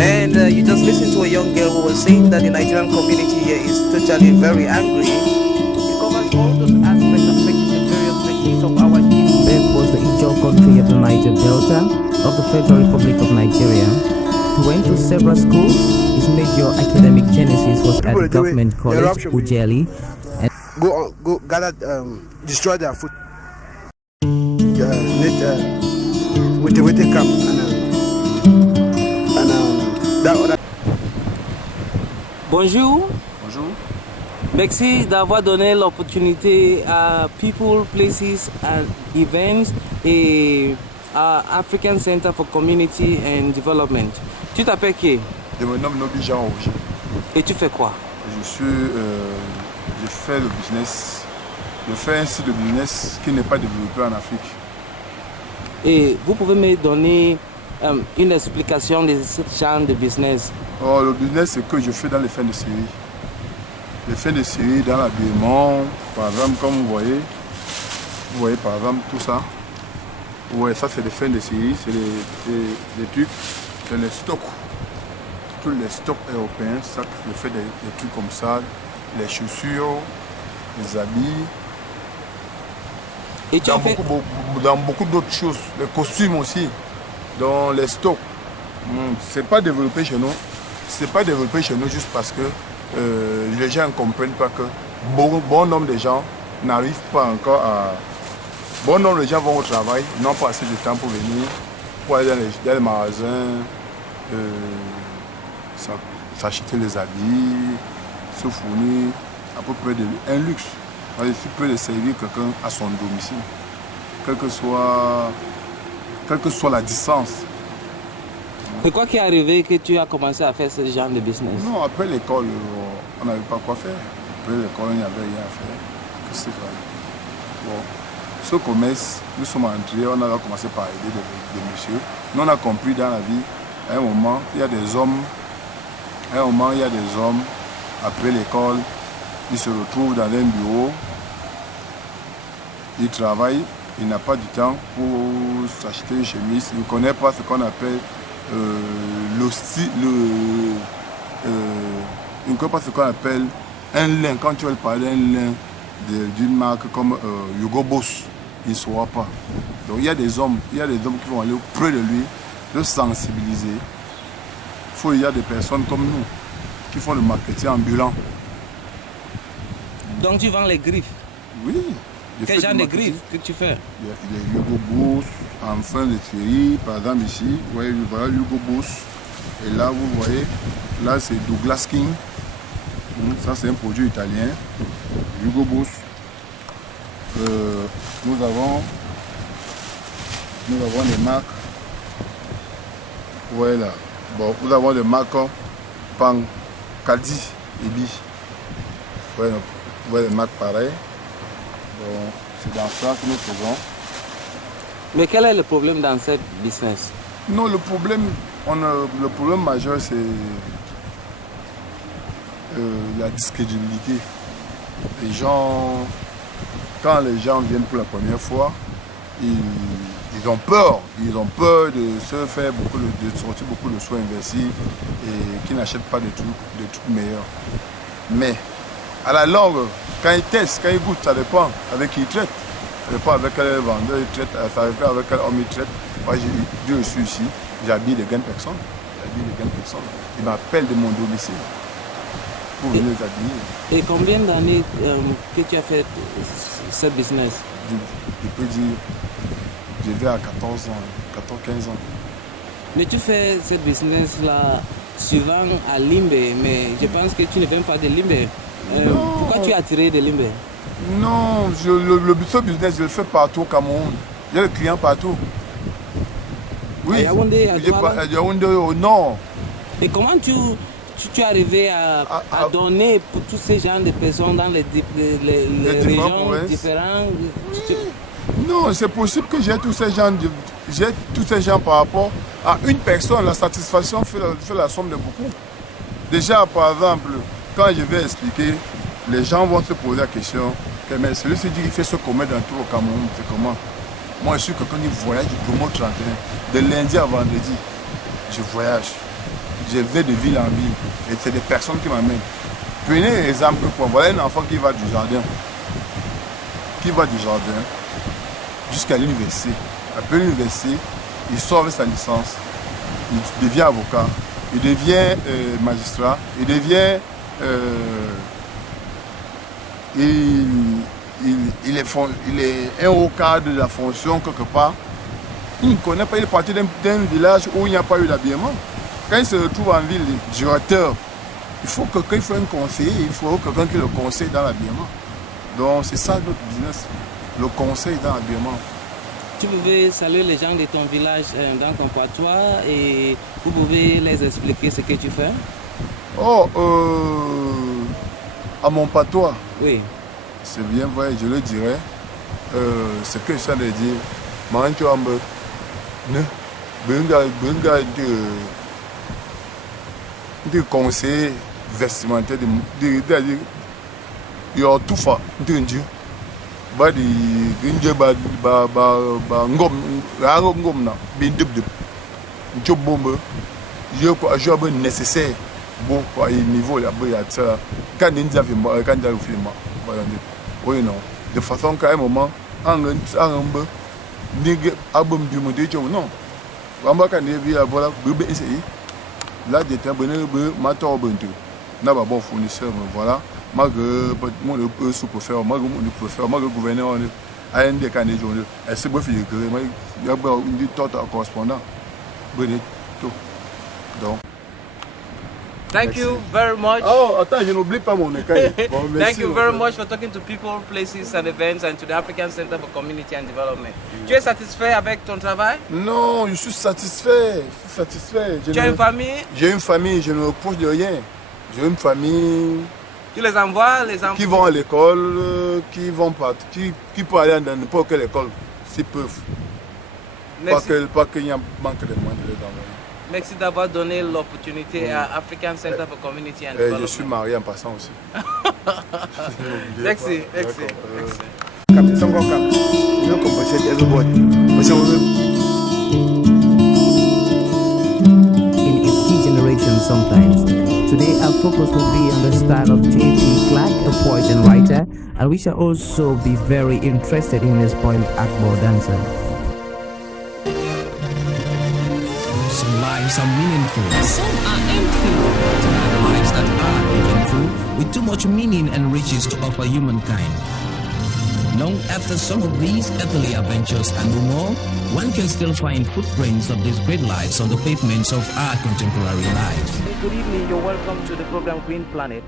And you just listen to a young girl who was saying that the Nigerian community here is totally very angry. It covers all those aspects affecting the various sections of our people. Beg was the geography of the Niger Delta of the Federal Republic of Nigeria. He went to several schools. His major academic genesis was at Government College, Ujeli. And go gather, destroy their food. With the camp and that other. Bonjour. Bonjour. Merci d'avoir donné l'opportunité à people, places and events et à African Center for Community and Development. Tu t'appelles qui? Je me nomme Nobi Jean Roger. Et tu fais quoi? Je fais le business. Je fais un site de business qui n'est pas développé en Afrique. Et vous pouvez me donner une explication de ce genre de business? Oh, le business, c'est que je fais dans les fins de série. Les fins de série dans l'habillement, par exemple, comme vous voyez par exemple tout ça. Ouais, ça c'est les fins de série, c'est les trucs, c'est les stocks. Tous les stocks européens, ça je fais des trucs comme ça, les chaussures, les habits. Et tu dans beaucoup d'autres choses, les costumes aussi, dans les stocks. C'est pas développé chez nous. C'est pas développé chez nous juste parce que les gens ne comprennent pas que bon nombre de gens n'arrivent pas encore à... Bon nombre de gens vont au travail, n'ont pas assez de temps pour venir, pour aller dans les magasins, s'acheter les habits, se fournir à peu près un luxe. Il peut servir quelqu'un à son domicile, quelle que soit la distance. C'est quoi qui est arrivé que tu as commencé à faire ce genre de business? Non, après l'école, on n'avait pas quoi faire. Après l'école, il n'y avait rien à faire. Qu'est-ce que c'est? Bon, ce commerce, nous sommes entrés, on a commencé par aider des messieurs. Nous, on a compris dans la vie, à un moment, il y a des hommes, après l'école, ils se retrouvent dans un bureau, ils travaillent, ils n'ont pas du temps pour s'acheter une chemise, ils ne connaissent pas ce qu'on appelle il ne connaît pas ce qu'on appelle un lin. Quand tu veux parler d'un lin d'une marque comme Hugo Boss, il ne saura pas. Donc il y a des hommes qui vont aller auprès de lui, le sensibiliser. Il y a des personnes comme nous qui font le marketing ambulant. Donc tu vends les griffes? Oui. Quel genre de griffes que tu fais? Il y a les Hugo Boss en fin de série, par exemple ici, vous voyez, voilà Hugo Boss. Et là, vous voyez, là c'est Douglas King. Ça c'est un produit italien. Hugo Boss. Nous avons des marques. Voilà. Bon, nous avons des marques Pang, Kadi, Ebi. Voilà, des marques pareilles. Bon, c'est dans ça que nous faisons. Mais quel est le problème dans cette business? Non, le problème majeur, c'est la discrédibilité. Les gens, quand les gens viennent pour la première fois, ils ont peur de se faire de sortir beaucoup de soins investis et qui n'achètent pas des trucs meilleurs. Mais à la longue, quand ils testent, quand ils goûtent, ça dépend avec qui ils traitent. Ça dépend avec quel vendeur ils traitent, ça dépend avec quel homme ils traitent. Moi, je suis ici, j'habille des grandes personnes. Ils m'appellent de mon domicile pour venir les habiller. Et combien d'années que tu as fait ce business? Je peux dire, je vais à 14 ans, 14-15 ans. Mais tu fais ce business-là souvent à Limbe, mais je pense que tu ne viens pas de Limbe. Pourquoi tu es attiré de Limbe? Non, ce business, je le fais partout au Cameroun. J'ai des clients partout. Oui, à Yaoundé, à Yaoundé au nord. Et comment tu es arrivé à donner pour tous ces gens de personnes dans les régions différentes? Non, c'est possible que j'ai tous ces gens par rapport à une personne. La satisfaction fait la somme de beaucoup. Déjà, par exemple, quand je vais expliquer, les gens vont se poser la question, mais celui-ci dit qu'il fait ce qu'on met dans tout au Cameroun, c'est comment? Moi, je suis quelqu'un qui voyage du promo 31, de lundi à vendredi. Je voyage. Je vais de ville en ville. Et c'est des personnes qui m'amènent. Prenez l'exemple que voilà un enfant qui va du jardin. Jusqu'à l'université. Après l'université, il sort avec sa licence. Il devient avocat. Il devient magistrat. Il devient... il est un haut cadre de la fonction quelque part. Il ne connaît pas, il est parti d'un village où il n'y a pas eu d'habillement. Quand il se retrouve en ville, directeur, il faut un conseiller, il faut quelqu'un qui le conseille dans l'habillement. Donc c'est ça notre business, le conseil dans l'habillement. Tu pouvais saluer les gens de ton village dans ton patois et vous pouvez les expliquer ce que tu fais? À mon patois? Oui. C'est bien vrai, je le dirais. Ce que je suis en train de dire, de conseil vestimentaire, de tout faire, de nécessaire bon niveau de façon qu'à un moment là j'étais fournisseur, voilà, sous-préfet, gouverneur, correspondant. Thank you very much. Oh, attends, je n'oublie pas mon écaille. Bon, thank you very much for talking to people, places and events and to the African Center for Community and Development. Tu es satisfait avec ton travail? Non, je suis satisfait. Tu as une famille? J'ai une famille, je ne me reproche de rien. J'ai une famille. Tu les envoies, les enfants? Qui vont à l'école, qui peuvent aller dans n'importe quelle école, s'ils peuvent. Pas qu'il y a manque de moyens de les envoyer. Merci d'avoir donné l'opportunité à African Center for Community and Development. Je suis marié en passant aussi. Merci. Captain Songoka, you don't compensate everybody. In its degeneration sometimes. Today our focus will be on the style of J.P. Clark, a poet and writer, and we shall also be very interested in his poem Akbar Dancer. Some lives are meaningful, some are empty. There are the lives that are meaningful, with too much meaning and riches to offer humankind. Long after some of these earthly adventures are no more, one can still find footprints of these great lives on the pavements of our contemporary lives. Good evening, you're welcome to the program Green Planet.